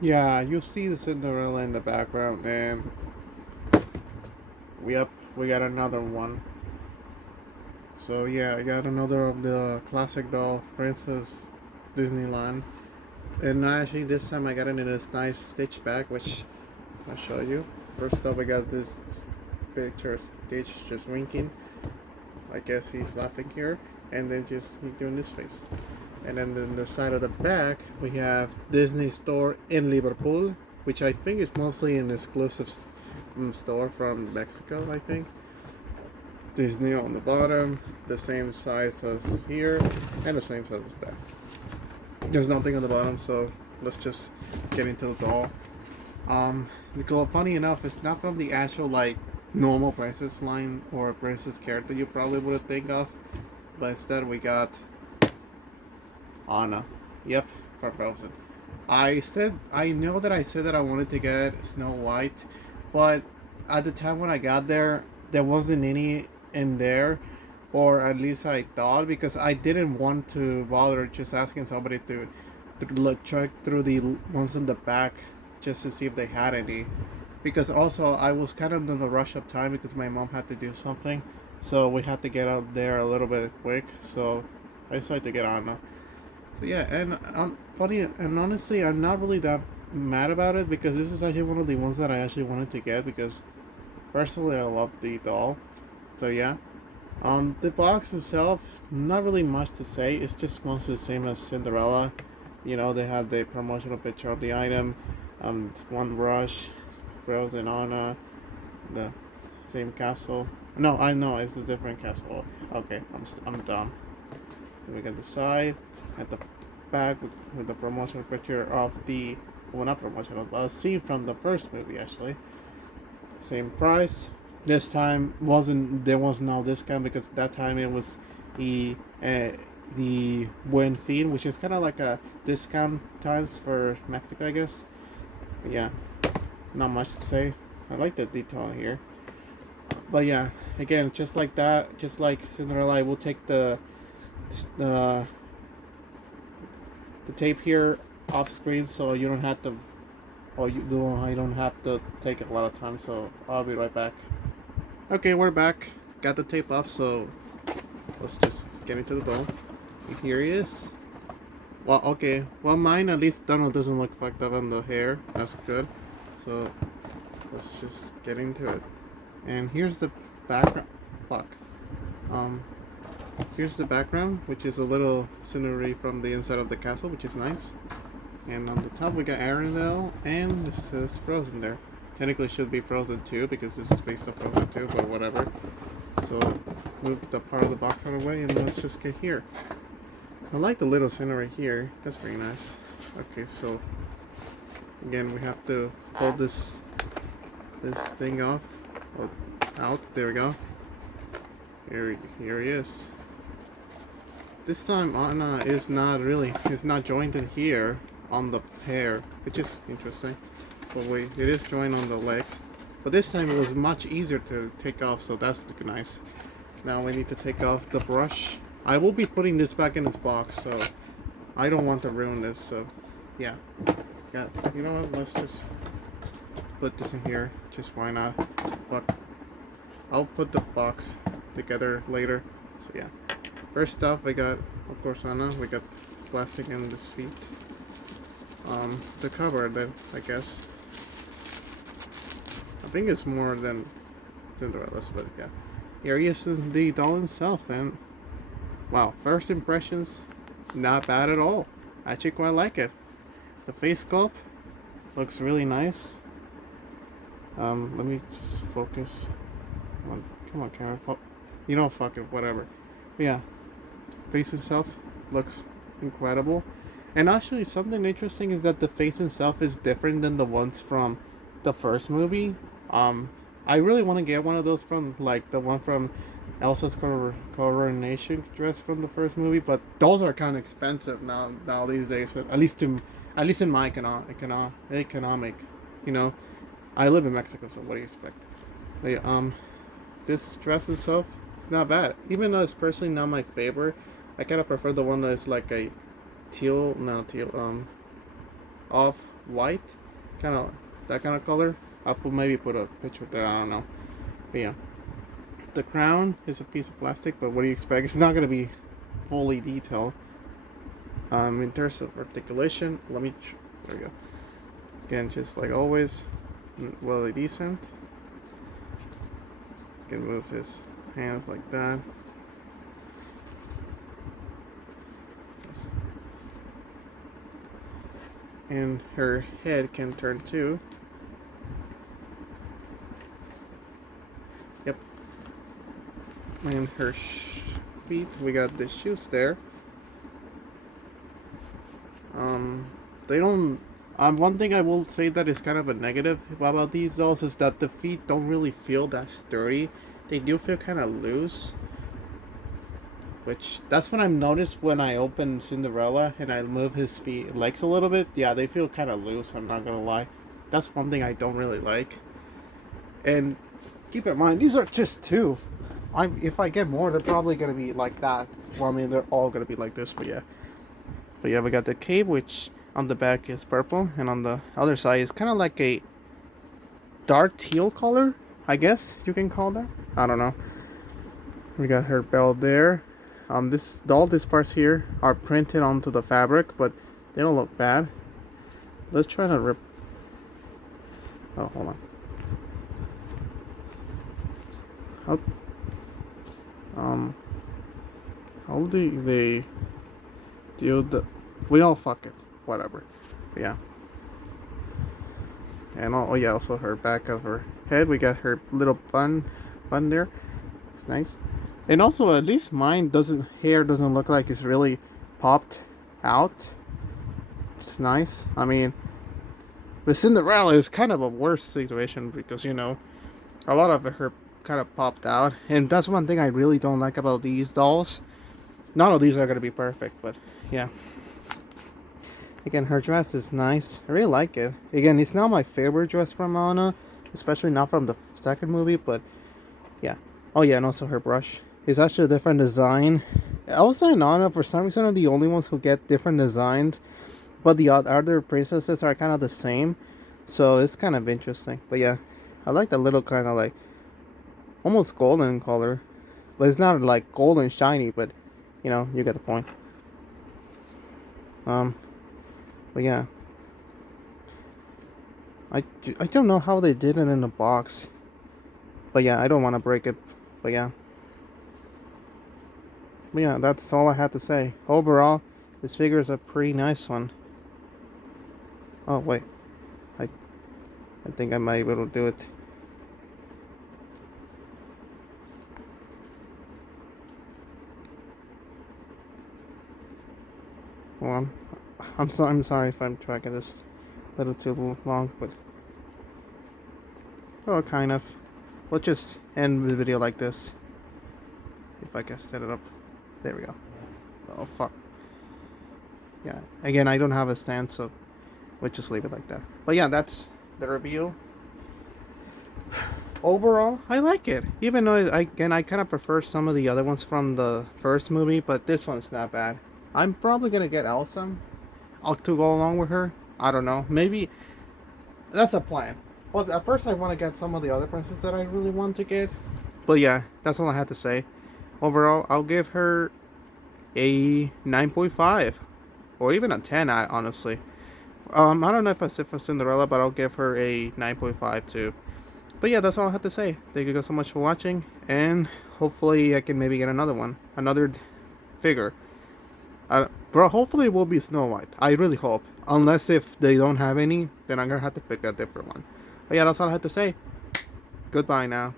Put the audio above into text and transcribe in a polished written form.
Yeah, you see the Cinderella in the background, and we got another one. So yeah, I got another of the classic doll, Princess Disneyland. And actually, this time I got it in this nice stitch bag, which I'll show you. First up, I got this picture of Stitch just winking. I guess he's laughing here, and then just he doing this face. And then on the side of the back, we have Disney Store in Liverpool, which I think is mostly an exclusive store from Mexico, I think. Disney on the bottom, the same size as here, and the same size as that. There's nothing on the bottom, so let's just get into the doll. Funny enough, it's not from the actual like normal princess line or princess character you probably would think of, but instead we got Anna. Yep, from Frozen. I know that I said that I wanted to get Snow White, but at the time when I got there, there wasn't any in there, or at least I thought, because I didn't want to bother just asking somebody to look check through the ones in the back just to see if they had any. Because also I was kind of in the rush of time because my mom had to do something, so we had to get out there a little bit quick. So I decided to get Anna. So yeah, and funny and honestly, I'm not really that mad about it because this is actually one of the ones that I actually wanted to get because personally I love the doll. So yeah, the box itself, not really much to say. It's just almost the same as Cinderella. You know, they had the promotional picture of the item, one brush, Frozen Anna, the same castle. No, I know it's a different castle. Okay, I'm dumb. We got the side at the back with the promotional picture of the well, not promotional, a scene from the first movie actually. Same price. This time wasn't there was no discount because that time it was the the buen fin, which is kind of like a discount times for Mexico, I guess. But yeah, not much to say. I like the detail here. But yeah, again, just like that, just like Cinderella, I will take the the tape here off screen so you don't have to, or you do I don't have to take it a lot of time. So I'll be right back. Okay, we're back. Got the tape off, so let's just get into the doll. Here he is. Well, okay. Well, mine at least Donald doesn't look fucked up on the hair. That's good. So let's just get into it. And here's the background. Fuck. Um, Here's the background, which is a little scenery from the inside of the castle, which is nice. And on the top we got Arendelle, and this is Frozen there. Technically should be Frozen 2 because this is based on Frozen 2, but whatever. So move the part of the box out of the way and let's just get here. I like the little scenery here. That's very nice. Okay, so again we have to pull this thing off. Oh, out. There we go. Here he is. This time Anna is not joined in here on the hair, which is interesting. But wait, it is joined on the legs. But this time it was much easier to take off, so that's looking nice. Now we need to take off the brush. I will be putting this back in its box, so I don't want to ruin this, so yeah. Yeah, you know what, let's just put this in here. Just why not? But I'll put the box together later. So yeah. First off, we got, of course, Anna. We got this plastic and this feet. The cover, then I guess. I think it's more than Cinderella's, but yeah. Here he is, the doll himself, and wow, first impressions, not bad at all. I actually quite like it. The face sculpt looks really nice. Let me just focus. Come on, camera. You know, fuck it, whatever. But yeah, face itself looks incredible. And actually, something interesting is that the face itself is different than the ones from the first movie. Um, I really want to get one of those from like the one from Elsa's coronation dress from the first movie, but those are kind of expensive now these days. At least in my economic, you know. I live in Mexico, so what do you expect? But yeah, this dress itself, it's not bad. Even though it's personally not my favorite, I kind of prefer the one that's like a teal, no teal, off white, kind of that kind of color. Maybe put a picture there. I don't know. But yeah, the crown is a piece of plastic. But what do you expect? It's not gonna be fully detailed. In terms of articulation, there we go. Again, just like always, well decent. You can move his hands like that. And her head can turn too. Yep. And her feet, we got the shoes there. They don't. One thing I will say that is kind of a negative about these dolls is that the feet don't really feel that sturdy. They do feel kind of loose. Which, that's what I've noticed when I open Cinderella and I move his legs a little bit. Yeah, they feel kind of loose, I'm not gonna lie. That's one thing I don't really like. And keep in mind, these are just two. If I get more, they're probably gonna be like that. Well, I mean, they're all gonna be like this, but yeah. But yeah, we got the cape, which on the back is purple, and on the other side is kind of like a dark teal color, I guess you can call that. I don't know. We got her belt there. These parts here are printed onto the fabric, but they don't look bad. Let's try to rip. Oh, hold on. How do they do the? We don't fuck it. Whatever. But yeah. And oh yeah, also her back of her head. We got her little bun there. It's nice. And also, at least mine hair doesn't look like it's really popped out. It's nice. I mean, with Cinderella is kind of a worse situation because, you know, a lot of her kind of popped out. And that's one thing I really don't like about these dolls. None of these are going to be perfect, but yeah. Again, her dress is nice. I really like it. Again, it's not my favorite dress from Anna, especially not from the second movie, but yeah. Oh yeah, and also her brush. It's actually a different design. Elsa and Anna, for some reason, are the only ones who get different designs. But the other princesses are kind of the same. So it's kind of interesting. But yeah, I like the little kind of like almost golden color. But it's not like golden shiny, but you know, you get the point. But yeah. I don't know how they did it in the box. But yeah, I don't want to break it. But yeah. But yeah, that's all I have to say. Overall, this figure is a pretty nice one. Oh, wait. I think I might be able to do it. Hold on. I'm sorry if I'm tracking this a little too long, but... Oh, kind of. We'll just end the video like this. If I can set it up. There we go. Oh, fuck. Yeah, again, I don't have a stand, so we'll just leave it like that. But yeah, that's the review. Overall, I like it. Even though, I kind of prefer some of the other ones from the first movie, but this one's not bad. I'm probably going to get Elsa to go along with her. I don't know. Maybe that's a plan. Well, at first I want to get some of the other princesses that I really want to get. But yeah, that's all I have to say. Overall, I'll give her a 9.5 or even a 10, honestly. I don't know if I said for Cinderella, but I'll give her a 9.5 too. But yeah, that's all I have to say. Thank you guys so much for watching, and hopefully I can maybe get another figure. Bro, hopefully it will be Snow White. I really hope. Unless if they don't have any, then I'm gonna have to pick a different one. But yeah, that's all I have to say. Goodbye now.